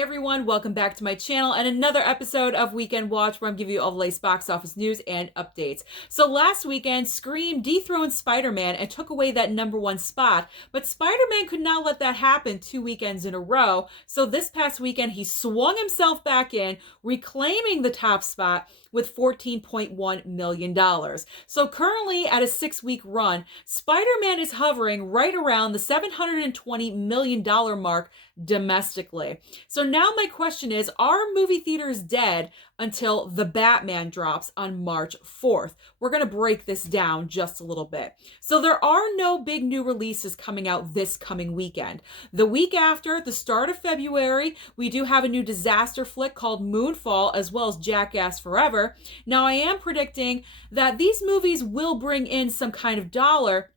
Hey everyone, welcome back to my channel and another episode of Weekend Watch where I'm giving you all the latest box office news and updates. So last weekend, Scream dethroned Spider-Man and took away that #1 spot, but Spider-Man could not let that happen 2 weekends in a row. So this past weekend, he swung himself back in, reclaiming the top spot with $14.1 million. So currently at a 6-week run, Spider-Man is hovering right around the $720 million mark domestically. So now my question is, are movie theaters dead until The Batman drops on March 4th? We're going to break this down just a little bit. So there are no big new releases coming out this coming weekend. The week after, the start of February, we do have a new disaster flick called Moonfall, as well as Jackass Forever. Now I am predicting that these movies will bring in some kind of dollar,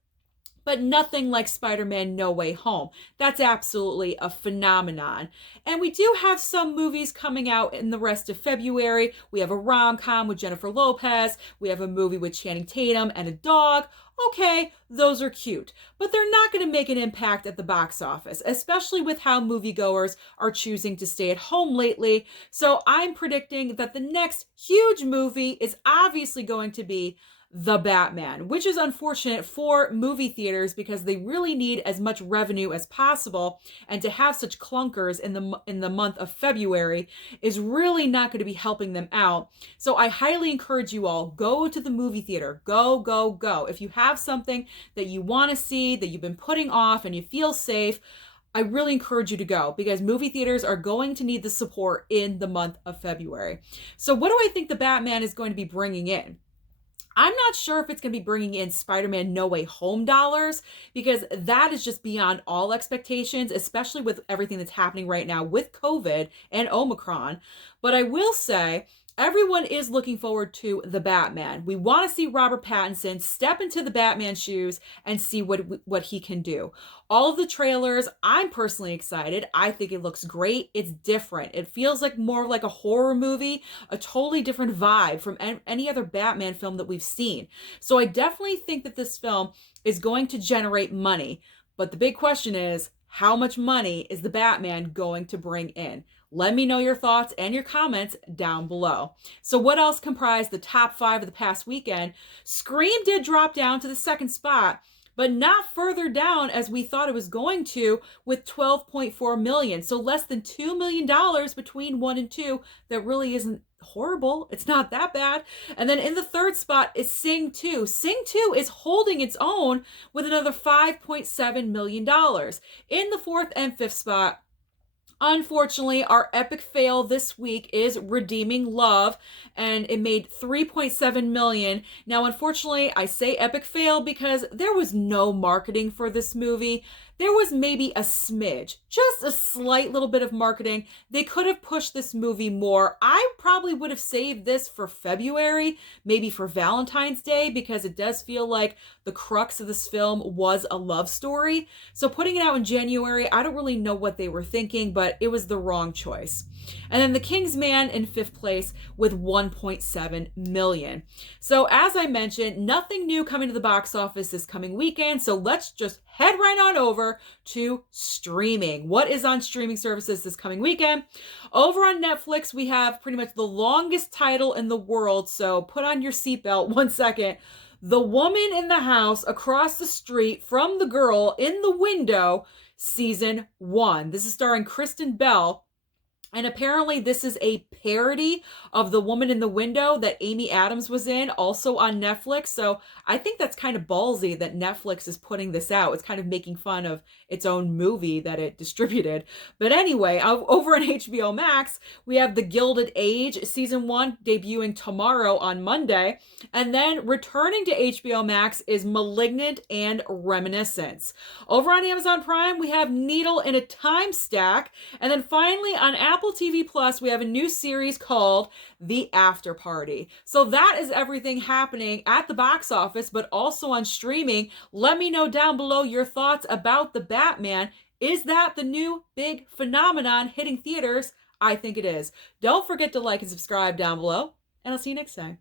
but nothing like Spider-Man No Way Home. That's absolutely a phenomenon. And we do have some movies coming out in the rest of February. We have a rom-com with Jennifer Lopez. We have a movie with Channing Tatum and a dog. Okay, those are cute, but they're not going to make an impact at the box office, especially with how moviegoers are choosing to stay at home lately. So I'm predicting that the next huge movie is obviously going to be The Batman, which is unfortunate for movie theaters because they really need as much revenue as possible, and to have such clunkers in the month of February is really not going to be helping them out. So I highly encourage you all, go to the movie theater. Go, go, go. If you have something that you want to see that you've been putting off and you feel safe, I really encourage you to go because movie theaters are going to need the support in the month of February. So what do I think The Batman is going to be bringing in? I'm not sure if it's going to be bringing in Spider-Man No Way Home dollars, because that is just beyond all expectations, especially with everything that's happening right now with COVID and Omicron. But I will say, everyone is looking forward to The Batman. We want to see Robert Pattinson step into the Batman shoes and see what he can do. All of the trailers, I'm personally excited. I think it looks great. It's different. It feels like more like a horror movie, a totally different vibe from any other Batman film that we've seen. So I definitely think that this film is going to generate money. But the big question is, how much money is The Batman going to bring in? Let me know your thoughts and your comments down below. So what else comprised the top 5 of the past weekend? Scream did drop down to the 2nd spot, but not further down as we thought it was going to, with $12.4 million. So less than $2 million between 1 and 2. That really isn't horrible. It's not that bad. And then in the 3rd spot is Sing 2. Sing 2 is holding its own with another $5.7 million. In the 4th and 5th spot, unfortunately, our epic fail this week is Redeeming Love, and it made $3.7 million. Now, unfortunately, I say epic fail because there was no marketing for this movie. There was maybe a smidge, just a slight little bit of marketing. They could have pushed this movie more. I probably would have saved this for February, maybe for Valentine's Day, because it does feel like the crux of this film was a love story. So putting it out in January, I don't really know what they were thinking, but it was the wrong choice. And then The King's Man in 5th place with $1.7 million. So as I mentioned, nothing new coming to the box office this coming weekend. So let's just head right on over to streaming. What is on streaming services this coming weekend? Over on Netflix, we have pretty much the longest title in the world. So put on your seatbelt 1 second. The Woman in the House Across the Street from the Girl in the Window, Season 1. This is starring Kristen Bell. And apparently this is a parody of The Woman in the Window that Amy Adams was in, also on Netflix. So I think that's kind of ballsy that Netflix is putting this out. It's kind of making fun of its own movie that it distributed. But anyway, over on HBO Max, we have The Gilded Age, Season 1, debuting tomorrow on Monday. And then returning to HBO Max is Malignant and Reminiscence. Over on Amazon Prime, we have Needle in a Time Stack. And then finally on Apple TV Plus, we have a new series called The After Party. So that is everything happening at the box office, but also on streaming. Let me know down below your thoughts about The Batman. Is that the new big phenomenon hitting theaters? I think it is. Don't forget to like and subscribe down below, and I'll see you next time.